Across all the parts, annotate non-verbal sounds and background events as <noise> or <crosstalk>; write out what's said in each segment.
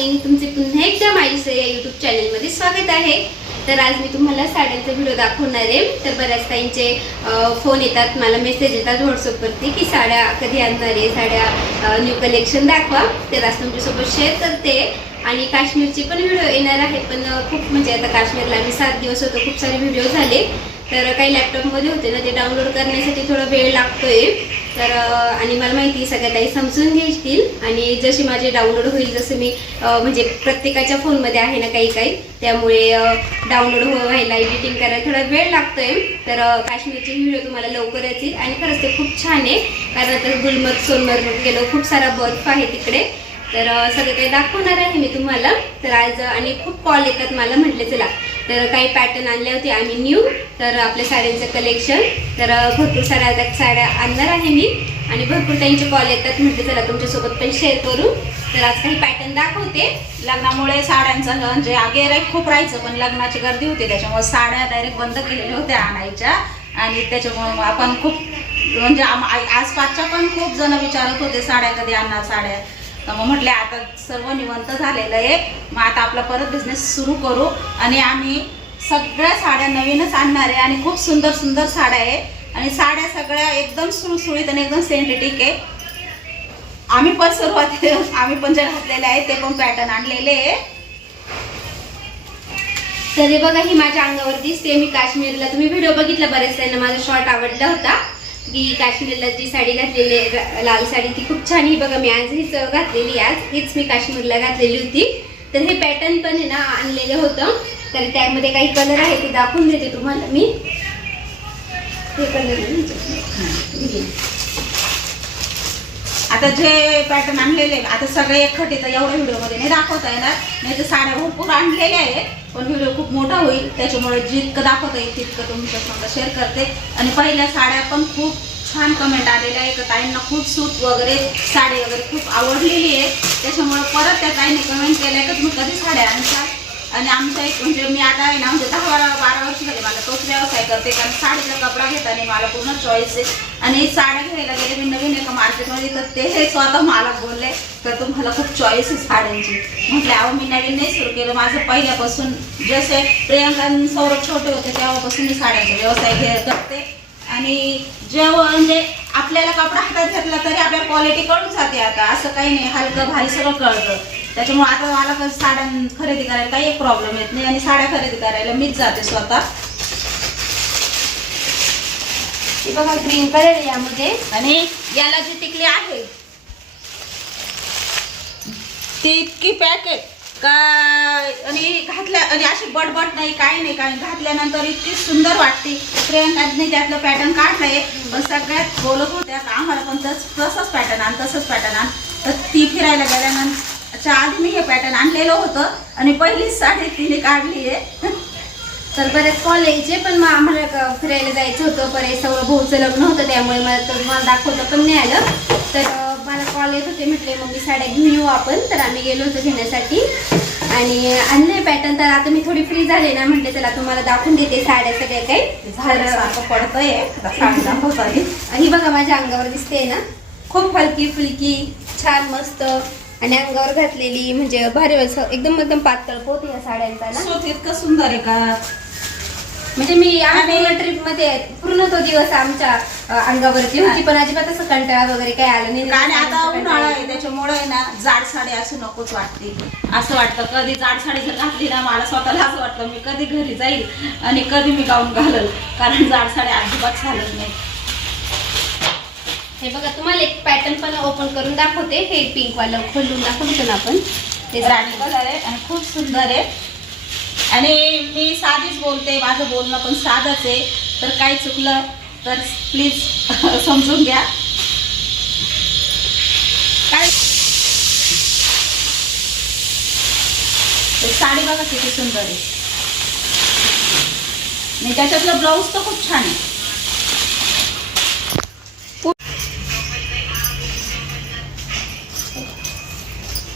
Morning तुमचे पुन्हा एकदा माझ्या या युट्यूब चॅनलमध्ये स्वागत आहे. तर आज मी तुम्हाला साड्यांचा व्हिडिओ दाखवणार आहे. तर बऱ्याच ताईंचे फोन येतात मला मेसेज येतात व्हॉट्सअपवरती की साड्या कधी आणणार आहे साड्या न्यू कलेक्शन दाखवा. तर आज तुमच्यासोबत शेअर करते. आणि काश्मीरचे पण व्हिडिओ येणार आहे पण खूप म्हणजे आता काश्मीरला आम्ही सात दिवस होतो खूप सारे व्हिडिओ झाले. तर काही लॅपटॉपमध्ये होते ना ते डाउनलोड करण्यासाठी थोडा वेळ लागतोय. तर आणि मला माहिती सगळ्या काही समजून घेतील. आणि जशी माझे डाउनलोड होईल जसं मी म्हणजे प्रत्येकाच्या फोनमध्ये आहे ना काही काही त्यामुळे डाउनलोड हो- व्हायला एडिटिंग करायला थोडा वेळ लागतोय. तर काश्मीरचे काश्मीरची व्हिडिओ तुम्हाला लवकर येतील. आणि खरंच ते खूप छान आहे. कारण आता गुलमर्ग सोनमर्ग गेलो खूप सारा बर्फ आहे तिकडे. तर सगळं काही दाखवणार आहे मी तुम्हाला. तर आज आणि खूप कॉल येतात मला म्हटले चला. तर काही पॅटर्न आणले होते आम्ही न्यू तर आपल्या साड्यांचं कलेक्शन तर भरपूर साऱ्या आता साड्या आणणार आहे मी. आणि भरपूर त्यांचे कॉल येतात. म्हटले चला तुमच्यासोबत पण शेअर करू. तर आज काही पॅटर्न दाखवते. लग्नामुळे साड्यांचं म्हणजे गिराईक खूप राहायचं पण लग्नाची गर्दी होती. त्याच्यामुळे साड्या डायरेक्ट बंद केलेल्या होत्या आणायच्या. आणि त्याच्यामुळे मग आपण खूप म्हणजे आसपासच्या पण खूप जण विचारत होते साड्या कधी आणणार साड्या. तर मग म्हटले आता सर्व निवंत झालेलं आहे. मग आता आपला परत बिझनेस सुरू करू. आणि आम्ही सगळ्या साड्या नवीनच आणणार आहे आणि खूप सुंदर सुंदर साड्या आहे. आणि साड्या सगळ्या एकदम सुळसुळीत आणि एकदम सेंटेटिक आहे. आम्ही पण सुरुवात आम्ही पण जे घातलेले आहे ते पण पॅटर्न आणलेले आहे. तरी बघा ही माझ्या अंगावर दिसते मी काश्मीरला. तुम्ही व्हिडिओ बघितला बरेच त्यांना माझा शॉर्ट आवडला होता. की काश्मीरला जी साडी घातलेली आहे, लाल साडी ती खूप छान ही बघा मी आज हीच घातलेली आज. हीच मी काश्मीरला घातलेली होती. तर हे पॅटर्न पण आहे ना आणलेलं होतं. तर त्यामध्ये काही कलर आहे ते दाखवून देते तुम्हाला मी. हे कलर आता जे पॅटर्न आणलेले आहे, आता सगळे एकखटी तर एवढ्या व्हिडिओमध्ये नाही दाखवता येणार. नाही तर साड्या भरपूर आणलेल्या आहेत. पण व्हिडिओ खूप मोठा होईल. त्याच्यामुळे जितकं दाखवता येईल तितकं तुमच्या समजा शेअर करते. आणि पहिल्या साड्या पण खूप छान कमेंट आलेल्या आहे का ताईंना खूप सूट वगैरे साडी वगैरे खूप आवडलेली आहे त्याच्यामुळे परत त्या ताईने कमेंट केल्या का तुम्ही कधी साड्या आणता आणि आमच्या एक म्हणजे मी आता आहे ना म्हणजे दहा बारा बारा वर्ष झाले मला तोच व्यवसाय करते कारण साडीचा कपडा घेताना मला पूर्ण चॉईस आहे. आणि साड्या घ्यायला गेले मी नवीन एका मार्केटमध्ये तर ते हे स्वतः मला बोलले तर तुम्हाला खूप चॉईस आहे साड्यांची. म्हटलं अहो मी नवीन नाही सुरू केलं. माझं पहिल्यापासून जसे प्रियंका सौरभ छोटे होते तेव्हापासून मी साड्यांचा व्यवसाय घे करते. आणि जेव्हा म्हणजे आपल्याला कपडा हातात घेतला तरी क्वालिटी कळून जाते आता. असं काही नाही हलकं भारी सगळं कळतं. त्याच्यामुळे आता मला कसं साड्या खरेदी करायला काही एक प्रॉब्लेम येत नाही. आणि साड्या खरेदी करायला मीच जाते स्वतः. बघा ग्रीन कलर आहे यामध्ये. आणि याला जी टिकली आहे ती इतकी पॅक का आणि घातल्या आणि अशी बडबड नाही काही नाही काही घातल्यानंतर इतकी सुंदर वाटते. प्रियंकाने त्यातलं पॅटर्न काढलंय पण सगळ्यात बोलत होत्या का आम्हाला पण तस तसंच पॅटर्न आण तसंच पॅटर्न आण. तर ती फिरायला गेल्यानंतर आधी मी हे पॅटर्न आणलेलं होतं आणि पहिलीच साडी तिने काढली आहे. तर बरेच कॉल यायचे पण मग आम्हाला फिरायला जायचं होतं बरेच सगळं भाऊचं लग्न होतं त्यामुळे मला तर मला दाखवलं पण नाही आलं. तर येत होते म्हटले मग मी साड्या घेऊन येऊ आपण. तर आम्ही गेलो होतो घेण्यासाठी. आणि आणले पॅटर्न तर आता मी थोडी फ्री झाले ना म्हटले चला तुम्हाला दाखवून देते साड्या सगळ्या काही. पडतंय. ही <laughs> बघा माझ्या अंगावर दिसते ना खूप हलकी फुलकी छान मस्त. आणि अंगावर घातलेली म्हणजे भारी एकदम एकदम पातळ पोत या साड्यांचा ना. इतकं सुंदर आहे का? म्हणजे मी ट्रिपमध्ये पूर्ण तो दिवस आमच्या अंगावरती होती. पण अजिबात असं कंटाळा वगैरे काही आलं नाही. आणि आता उन्हाळा आहे त्याच्यामुळे ना जाड साडी असू नकोच वाटते. असं वाटतं कधी जाड साडी जर घातली ना मला स्वतःला असं वाटतं मी कधी घरी जाईल आणि कधी मी गाऊन घालल. कारण जाड साडी अजिबात चालत नाही. हे बघा तुम्हाला एक पॅटर्न पण ओपन करून दाखवते. हे पिंक वालं खोलून दाखवतो ना आपण. ते राणी कलर आहे आणि खूप सुंदर आहे. आणि मी साधीच बोलते माझं बोलणं पण साधच आहे. तर काय चुकलं तर प्लीज <laughs> समजून घ्या. काय? साडी बघा किती सुंदर आहे. आणि त्याच्यातलं ब्लाऊज तर खूप छान आहे.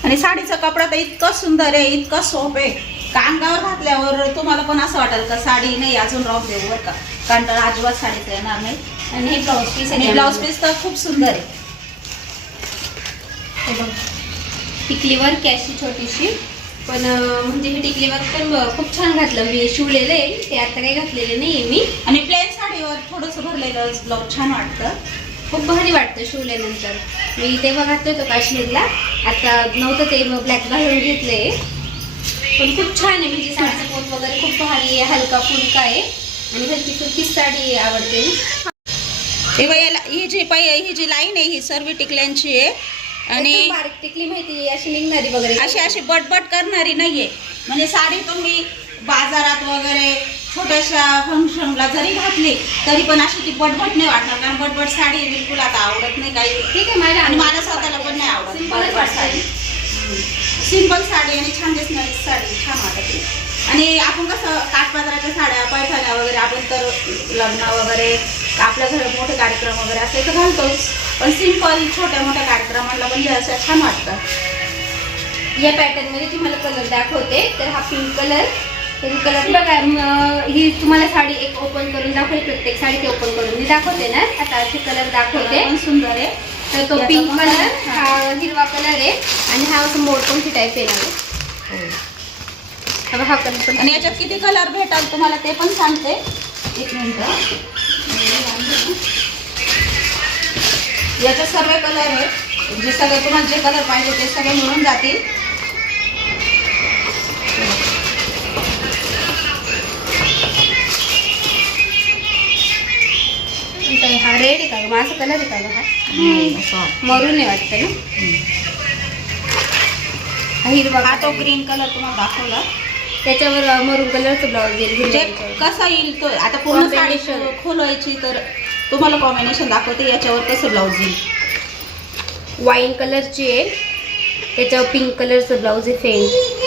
आणि साडीचा कपडा तर इतकं सुंदर आहे इतकं सोप आहे. का अंगावर घातल्यावर तुम्हाला पण असं वाटेल का साडी नाही अजून राहून देऊ बरं का. कंटाळा अजिबात साडीचा येणार नाही. आणि हे ब्लाऊज पीस आणि ब्लाऊज पीस तर खूप सुंदर आहे. हे बघा. टिकली वर्क आहे अशी छोटीशी. पण म्हणजे हे टिकली वर्क पण खूप छान घातलं. मी शिवलेलं आहे. ते आता काही घातलेलं नाही आहे मी. आणि प्लेन साडीवर थोडंसं भरलेलं ब्लाऊज छान वाटतं. खूप भारी वाटतं शिवल्यानंतर. मी तेव्हा घातलं होतं काश्मीरला. आता नव्हतं ते ब्लॅक घालून घेतलंय. पण खूप छान आहे. म्हणजे साडीचं पोत वगैरे खूप भारी आहे. हलका फुलका आहे. आणि हलकी फुलकी साडी आवडते. हे बघ याला ही जी पाय ही जी लाईन आहे ही सर्व टिकल्यांची आहे. आणि बारीक टिकली माहिती आहे, अशी निघणारी वगैरे. अशी अशी बटबट करणारी नाहीये. म्हणजे साडी तुम्ही बाजारात वगैरे छोट्याशा फंक्शनला जरी घातली तरी पण अशी ती बटबट नाही वाटणार. कारण बटबट साडी बिलकुल आता आवडत नाही काही. ठीक आहे माझ्या आणि मला स्वतःला पण नाही आवडत. सिंपलच साडी. सिंपल साडी आणि छान दिसणारी साडी. छान वाटते. आणि आपण कसं काठपात्राच्या साड्या पैठण्या वगैरे आपण तर लग्न वगैरे आपल्या घरात मोठे कार्यक्रम वगैरे असले तर घालतोच. पण सिंपल छोट्या मोठ्या कार्यक्रमाला पण हे असं छान वाटतं. या पॅटर्नमध्ये तुम्हाला कलर दाखवते. तर हा पिंक कलर तर कलर बघा ही तुम्हाला साडी एक ओपन करून दाखवते प्रत्येक साडी ते ओपन करून मी दाखवते ना. आता असे कलर दाखवते. सुंदर आहे. तर तो पिंक कलर. हा हिरवा कलर आहे. आणि हा असं मोरपंखी टाईप आहे? हा कलर पण आणि याच्यात किती कलर भेटाल तुम्हाला ते पण सांगते. एक मिनिट. याच्यात सर्व कलर आहेत. जे सगळे तुम्हाला जे कलर पाहिजे ते सगळे मिळून जातील. हा रेड आहे का माझा कलर आहे का हा? मरून आहे वाटतं ना? हिरवा. हा तो ग्रीन कलर तुम्हाला दाखवला. त्याच्यावर मरून कलरचं ब्लाऊज येईल म्हणजे. कसा येईल तो? आता पूर्ण साडी. खोलवायची तर तुम्हाला कॉम्बिनेशन दाखवते याच्यावर कसं ब्लाऊज येईल. वाईन कलरची आहे. त्याच्यावर पिंक कलरचं ब्लाऊज आहे फेंट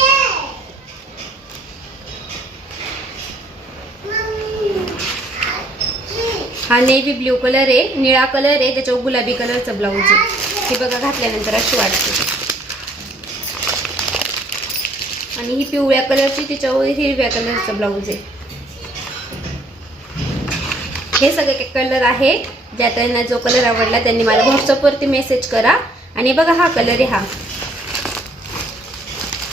हा नेव्ही ब्ल्यू कलर आहे निळा कलर आहे त्याच्यावर गुलाबी कलरचं ब्लाऊज आहे. हे बघा घातल्यानंतर अशी वाटते आणि ही पिवळ्या कलरची त्याच्यावर हिरव्या कलरचं ब्लाऊज आहे. हे सगळे कलर आहे ज्या त्यांना जो कलर आवडला त्यांनी मला व्हॉट्सअपवरती मेसेज करा. आणि बघा हा कलर आहे हा.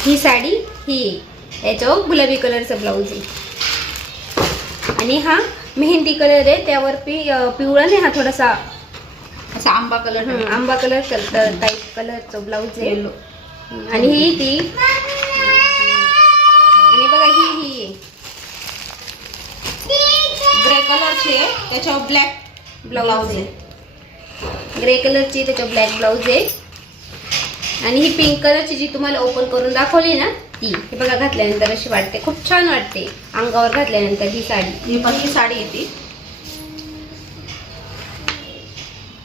ही साडी ही. याच्यावर गुलाबी कलरचा ब्लाऊज आहे. आणि हा मेहंदी कलर आहे. त्यावर पि पिवळा नाही हा थोडासा असा आंबा कलर आंबा कलर टाईप कलरचा ब्लाऊज आहे. आणि ही ती बघा ही ही. ग्रे कलरची आहे त्याच्यावर ब्लॅक ब्लाऊज आहे. ग्रे कलरची त्याच्यावर ब्लॅक ब्लाऊज आहे. आणि ही पिंक कलरची जी तुम्हाला ओपन करून दाखवली ना ती. हे बघा घातल्यानंतर अशी वाटते. खूप छान वाटते. अंगावर घातल्यानंतर ही साडी. ही पण ही साडी येते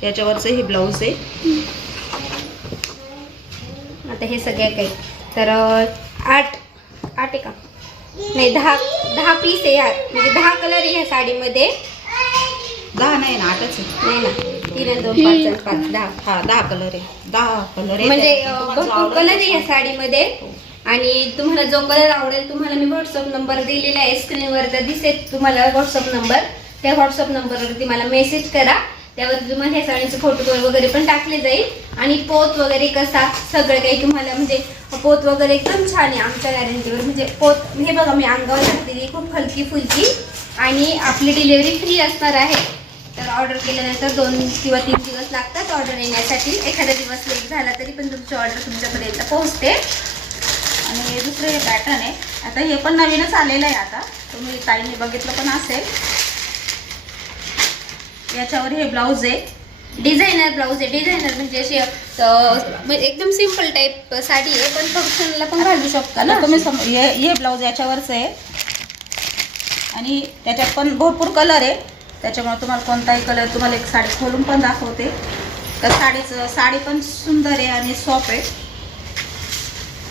त्याच्यावरचं हे ब्लाऊज आहे. आता हे सगळ्या काही. तर आठ. आठ आहे का? नाही दहा दहा पीस आहे ह्या म्हणजे दहा कलर आहे ह्या साडीमध्ये. दहा नाही ना आठच आहे. नाही ना तीन आणि दोन पाच आणि पाच दहा. हा दहा कलर आहे. दहा कलर आहे. म्हणजे तुम्हाला जो भरपूर आवडेल कलर आहे या साडीमध्ये. आणि तुम्हाला जो कलर आवडेल तुम्हाला मी व्हॉट्सअप नंबर दिलेला आहे. स्क्रीनवर तर दिसेल तुम्हाला व्हॉट्सअप नंबर त्या व्हॉट्सअप नंबरवरती मला मेसेज करा. त्यावरती तुम्हाला ह्या साडीचे फोटो वगैरे पण टाकले जाईल. आणि पोत वगैरे कसा सगळं काही तुम्हाला म्हणजे पोत वगैरे एकदम छान आहे आमच्या गॅरंटीवर म्हणजे पोत हे बघा मी अंगावर घातलेली खूप हलकी फुलकी. आणि आपली डिलेवरी फ्री असणार आहे. तर ऑर्डर केल्यानंतर दोन किंवा तीन दिवस लागतात ऑर्डर येण्यासाठी. एखादा दिवस लेट झाला तरी पण तुमची ऑर्डर तुमच्यापर्यंत पोहोचते. आणि दुसरं हे पॅटर्न आहे. आता हे पण नवीनच आलेलं आहे आता. तुम्ही ताईने बघितलं पण असेल. याच्यावर हे ब्लाऊज आहे. डिझायनर ब्लाऊज आहे. डिझायनर म्हणजे अशी म्हणजे एकदम सिंपल टाईप साडी आहे पण फंक्शनला पण घालू शकता ना तुम्ही सम हे हे ब्लाऊज याच्यावरच आहे. आणि त्याच्यात पण भरपूर कलर आहे. त्याच्यामुळे तुम्हाला कोणताही कलर तुम्हाला एक साडी खोलून पण दाखवते. तर साडीचं साडी पण सुंदर आहे आणि सॉफ्ट आहे.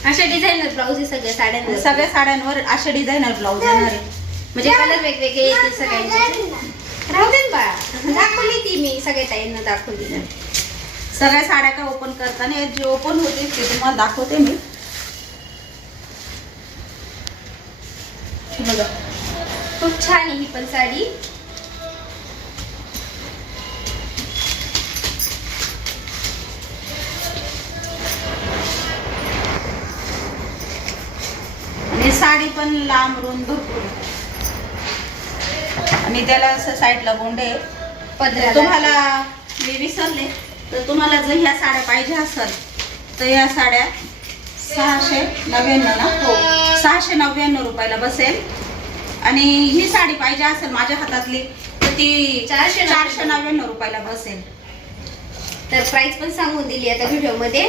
अशा डिझायनर ब्लाऊज आहे सगळ्या साड्यांना सगळ्या साड्यांवर असे डिझायनर ब्लाऊज येणार आहे. म्हणजे कलर वेगवेगळे येतील सगळ्यांचे. राहू दे बा दाखवली ती मी सगळ्या ताईंना दाखवली. सगळ्या साड्या काय ओपन करताना जे ओपन होते ते तुम्हाला दाखवते मी. बघा. खूप छान आहे ही पण साडी. साडी पण लांब रुंद भरपूर. आणि त्याला असं साईडला गोंडे तुम्हाला मी विसरले. तर तुम्हाला जर ह्या साड्या पाहिजे असेल तर या साड्या सहाशे नव्याण्णव ना? हो सहाशे नव्याण्णव रुपयाला बसेल. आणि ही साडी पाहिजे असेल माझ्या हातातली तर ती चारशे चारशे नव्याण्णव रुपयाला बसेल. तर प्राइस पण सांगून दिली आता व्हिडिओमध्ये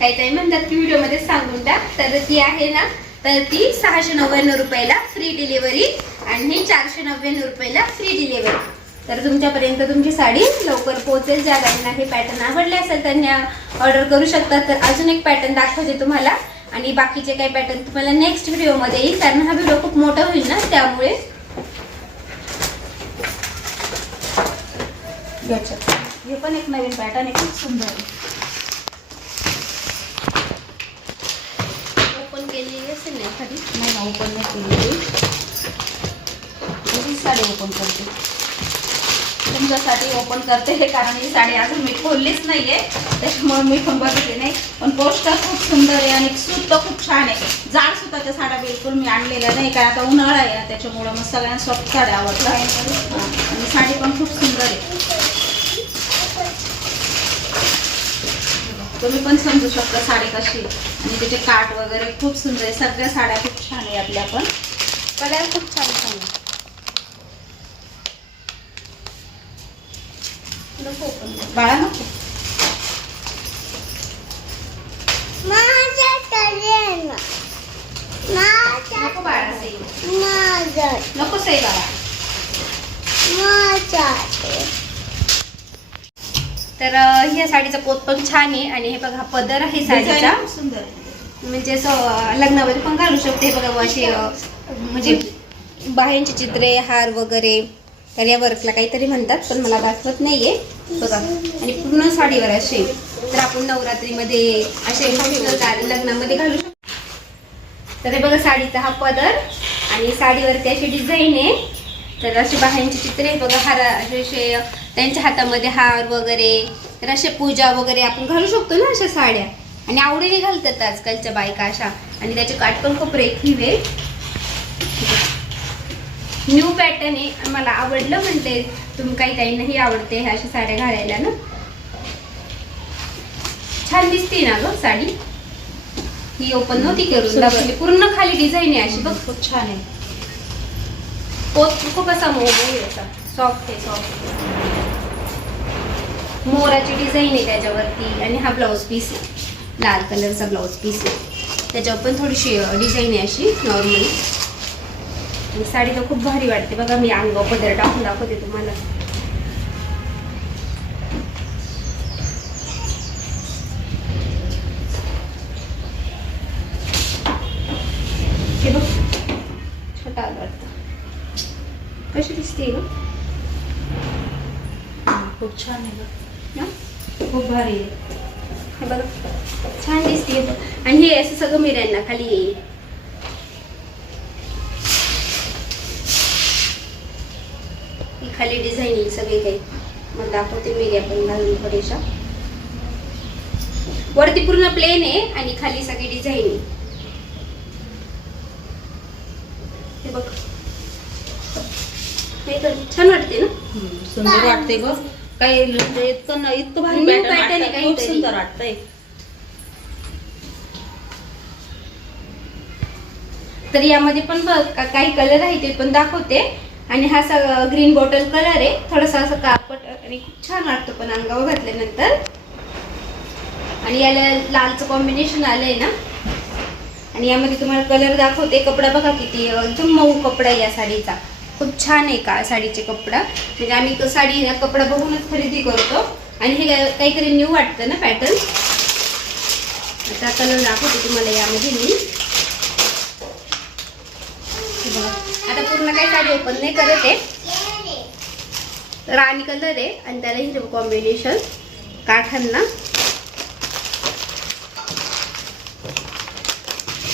काही काही म्हणतात की व्हिडिओमध्ये सांगून टाक तर ती आहे ना तर ती सहाशे नव्याण्णव रुपयाला फ्री डिलिव्हरी आणि ही चारशे नव्याण्णव रुपयाला फ्री डिलिव्हरी तर तुमच्यापर्यंत तुमची साडी लवकर पोहोचेल. ज्या गाडींना हे पॅटर्न आवडले असेल त्यांनी ऑर्डर करू शकतात. तर अजून एक पॅटर्न दाखवते तुम्हाला. आणि बाकीचे काही पॅटर्न तुम्हाला नेक्स्ट व्हिडिओमध्ये येईल. कारण हा व्हिडिओ खूप मोठा होईल ना त्यामुळे. हे पण एक नवीन पॅटर्न आहे खूप सुंदर आहे ओपन केलेली असेल ना एखादी? नाही ना ओपन नाही केली ही साडी ओपन करते. तुमच्यासाठी ओपन करते हे कारण ही साडी अजून मी खोललीच नाहीये. त्याच्यामुळे मी पण बघितली नाही. पण पोस्टर खूप सुंदर आहे आणि सूत तर खूप छान आहे. जाड सुताच्या साड्या बिलकुल मी आणलेल्या नाही कारण आता उन्हाळा आहे त्याच्यामुळं मग सगळ्यांना सॉफ्ट साड्या आवडतात. आणि साडी पण खूप सुंदर आहे. तुम्ही पण समजू शकता साडी कशी. आणि त्याचे काठ वगैरे खूप सुंदर आहे सगळ्या साड्या खूप छान आहे आपल्या पण कलर खूप छान छान. नको. बाळा नको नको बाळा नको सई बाळा तर ह्या साडीचा पोत पण छान आहे आणि हे बघा पदर आहे साडीचा. सुंदर म्हणजे असं लग्नामध्ये पण घालू शकते. हे बघा व अशी अं, म्हणजे बाह्यांची चित्रे हार वगैरे तर या वर्कला काहीतरी म्हणतात पण मला दाखवत नाहीये. बघा आणि पूर्ण साडीवर असे तर आपण नवरात्रीमध्ये असे लग्नामध्ये घालू शकतो. तर हे बघा साडीचा हा पदर आणि साडीवरती अशी डिझाईन आहे. तर असे बाह्यांची चित्रे बघा हार असे असे त्यांच्या हातामध्ये हार वगैरे तर असे पूजा वगैरे आपण घालू शकतो ना अशा साड्या. आणि आवडीने घालतात आजकालच्या बायका अशा. आणि त्याचे खूप रेखीव आहे न्यू पॅटर्न आहे मला आवडलं म्हणते. तुम्ही काही काहींनाही आवडते ह्या अशा साड्या घालायला ना. छान दिसते ना ग साडी. ही ओपन नव्हती करून. दाखवली. पूर्ण खाली डिझाईन आहे अशी बघ. खूप छान आहे. पोत खूप असा असा सॉफ्ट आहे सॉफ्ट मोराची डिझाईन आहे त्याच्यावरती आणि हा ब्लाऊज पीस आहे. लाल कलरचा ब्लाऊज पीस आहे. त्याच्यावर पण थोडीशी डिझाईन आहे अशी नॉर्मली आणि साडी तर खूप भारी वाटते. बघा मी अंग पदर टाकून दाखवते तुम्हाला. हे बघ छोटा आला वाटतं कशी दिसते ना खूप छान आहे गं. खूप भारी. आहे हे बघा. छान दिसते. आणि हे असं सगळं मिऱ्यांना खाली येईल. खाली डिझाईन येईल सगळे काही. मग दाखवते मिऱ्या पण घालून थोड्याशा वरती पूर्ण प्लेन आहे आणि खाली सगळी डिझाईन आहे. हे बघ. हे तर छान वाटते ना? सुंदर वाटते ग. काही म्हणजे इतकं न- इतकं भारी New pattern pattern आहे वाटतं, खूप काहीतरी. सुंदर वाटतंय. तर यामध्ये पण बघ का- काही कलर आहे ते पण दाखवते. आणि हा सगळा ग्रीन बॉटल कलर आहे. थोडासा असं कापट आणि खूप छान वाटतो पण अंगावर घातल्यानंतर. आणि याला लालचं कॉम्बिनेशन आलंय ना. आणि यामध्ये तुम्हाला कलर दाखवते. कपडा बघा किती अं, एकदम मऊ कपडा आहे या साडीचा. खूप छान आहे का साडीचे कपडा? म्हणजे आम्ही साडी कपडा बघूनच खरेदी करतो. आणि हे काहीतरी न्यू वाटतं ना पॅटर्न आता कलर दाखवते तुम्हाला यामध्ये मी. आता पूर्ण काही साडी ओपन नाही करत आहे. राणी कलर आहे आणि त्याला हिरवं कॉम्बिनेशन काठांना.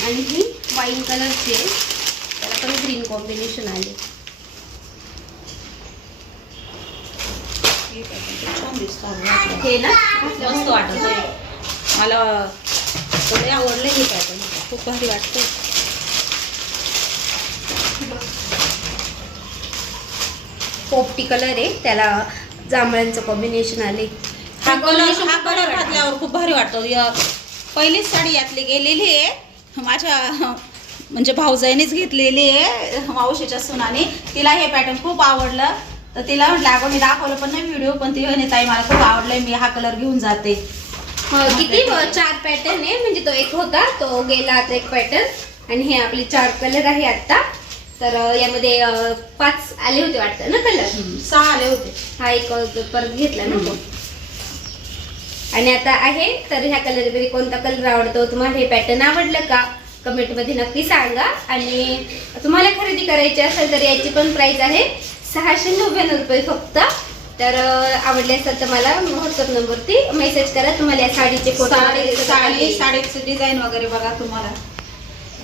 आणि ही वाईन कलरची आहे. त्याला पण ग्रीन कॉम्बिनेशन आले. हे ना मस्त वाटत. मला मला आवडलं हे काय पण. खूप भारी वाटतंय. पोपटी कलर आहे त्याला जांभळ्यांचं कॉम्बिनेशन आले हा कलर हा कलर घातल्यावर खूप भारी वाटतो. पहिलीच साडी यातली गेलेली आहे. माझ्या म्हणजे भाऊजाईनेच घेतलेली आहे मावशीच्या सुनाने. तिला हे पॅटर्न खूप आवडलं. तर तिला म्हटलं अगं मी दाखवलं पण नाही व्हिडिओ पण ती म्हणे ताई मला खूप आवडलंय मी हा कलर घेऊन जाते. किती अ, चार पॅटर्न आहे म्हणजे तो एक होता तो गेला आता एक पॅटर्न आणि हे आपले चार कलर आहे आता तर यामध्ये पाच आले होते वाटतं ना कलर सहा आले होते. हा एक परत घेतला ना तो. आणि आता आहे तर ह्या कलरमध्ये कोणता कलर आवडतो? तुम्हाला हे पॅटर्न आवडलं का? कमेंटमध्ये नक्की सांगा. आणि तुम्हाला खरेदी करायची असेल तर याची पण प्राइस आहे. सहाशे नव्याण्णव रुपये फक्त. तर आवडले असेल तर मला व्हॉट्सअप नंबरवरती मेसेज करा. तुम्हाला या साडीचे फोटो साडी साडी साडीचं डिझाईन वगैरे बघा तुम्हाला.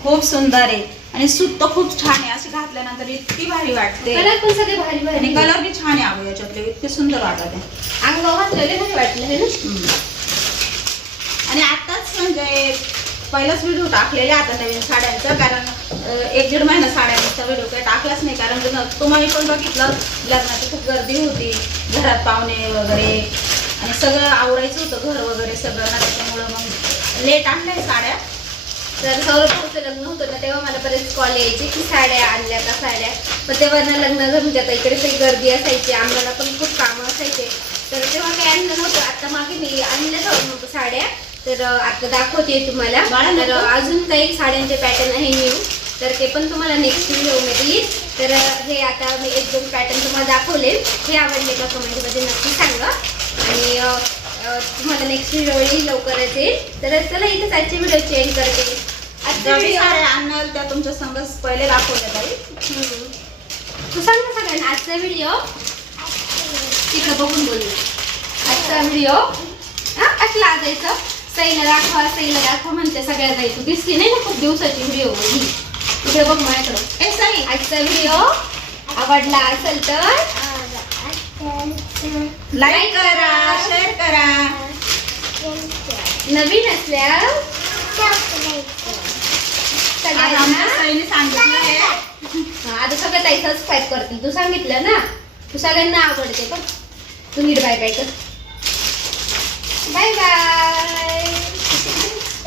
खूप सुंदर आहे. आणि सूत तर खूप छान आहे. अशी घातल्यानंतर इतकी भारी वाटते. कलर पण सगळे भारी आणि भारी कलर बी छान आहे अगो याच्यातले. इतके सुंदर वाटत आहे. अंगावर घातलेले भारी वाटलं हे ना? आणि आताच म्हणजे पहिलाच व्हिडिओ टाकलेला आता नवीन साड्यांचा कारण एक दीड महिना साड्यांचा व्हिडिओ काही टाकलाच नाही कारण तुम्हाला पण बघितलं लग्नाची खूप गर्दी होती घरात पाहुणे वगैरे आणि सगळं आवरायचं होतं घर वगैरे सगळं ना त्याच्यामुळं मग लेट आणल्या साड्या. तर सौरभाचं लग्न होतं ना तेव्हा मला बरेच कॉल यायचे की साड्या आणल्या का साड्या. पण तेव्हा ना लग्न जर म्हणजे आता इकडे काही गर्दी असायची आम्हाला पण खूप कामं असायचे. तर तेव्हा काही आणलं नव्हतं आता मागे मी आणलं जाऊन नव्हतं साड्या. तर आता दाखवते तुम्हाला. तर अजून काही साड्यांचे पॅटर्न आहे न्यू तर ते पण तुम्हाला नेक्स्ट व्हिडिओमध्ये येईल. तर हे आता मी एक दोन पॅटर्न तुम्हाला दाखवले. हे आवडले का कमेंटमध्ये नक्की सांगा. आणि तुम्हाला नेक्स्ट व्हिडिओ लवकरच येईल. तर चला इथेच आजची व्हिडिओ चेंज करते. आणणार त्या तुमच्या संघच पहिले दाखवल्या हम्म. तू सांग ना सगळ्यांना आजचा व्हिडिओ तिकडं बघून बोल. आजचा व्हिडिओ हा असं लागायचं सईला दाखवा सईला दाखवा म्हणते सगळ्या जाई तू दिसली नाही ना खूप दिवसाची व्हिडिओ ही इकडे बघ माझ्याकडं. ए साई आजचा व्हिडिओ आवडला असेल तर? लाईक करा शेअर करा. नवीन असल्यास आज सगळ्यांना सांगितलं आता सगळं ताई सबस्क्राईब करतील. तू सांगितलं ना? तू सगळ्यांना आवडते पण तू नीट बाय बाय कर. Bye bye